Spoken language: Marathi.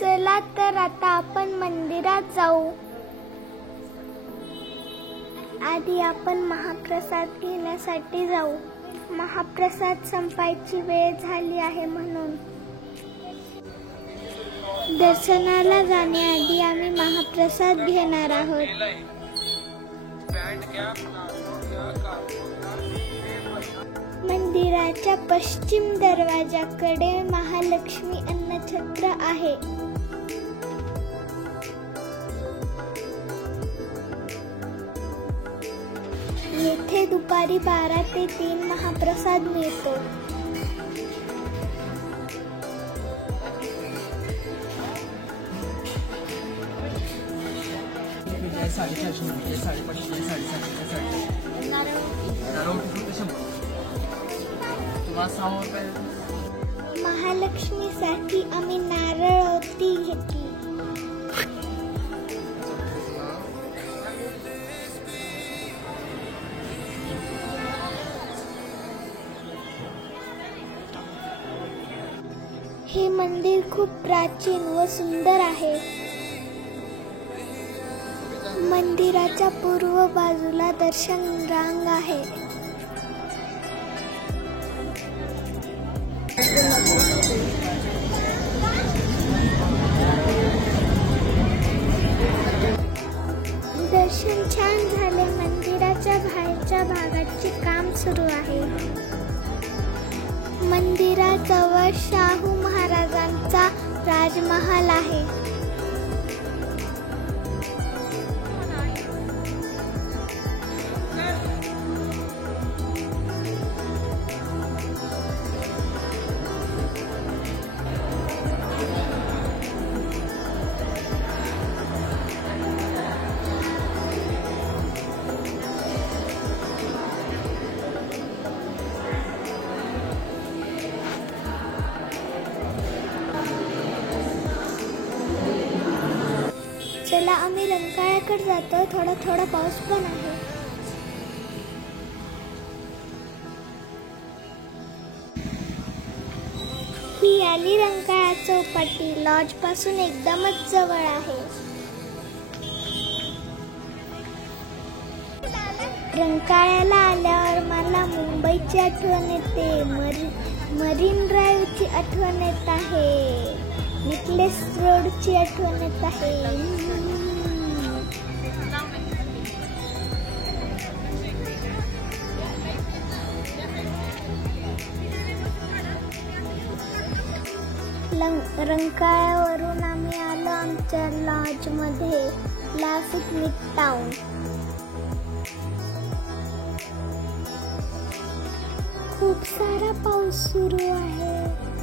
चला तर आता आपण मंदिरात जाऊ. आधी आपण महाप्रसाद घेण्यासाठी जाऊ. महाप्रसाद संपायची वेळ झाली आहे म्हणून. दर्शनाला जाण्याआधी आम्ही महाप्रसाद घेणार आहोत. मंदिराच्या पश्चिम दरवाजाकडे महालक्ष्मी अन्नछत्र आहे. येथे दुपारी 12 ते 3 महाप्रसाद मिळतो. महालक्ष्मीसाठी आम्ही नारळवती घेतली. हे मंदिर खूप प्राचीन व सुंदर आहे. मंदिराच्या पूर्व बाजूला दर्शन रांग आहे. दर्शन छान झाले. मंदिराच्या बाहेरच्या भागाचे काम सुरू आहे. मंदिराजवळ शाहू महाराजांचा राजमहाल आहे. चला आम्ही रंकाळ्याकडे जातो. थोडा पाऊस पण आहे. ही आली रंकाळा चौपाटी. लॉज पासून एकदमच जवळ आहे. रंकाळ्याला आल्यावर मला मुंबईची आठवण येते. मरीन ड्राईव्हची आठवण येत आहे. नेकलेस रोडची आठवण येत आहे. रंकाळ्यावरून आम्ही आलो आमच्या लॉज मध्ये, लाफिट मिड टाउन. खूप सारा पाऊस सुरू आहे.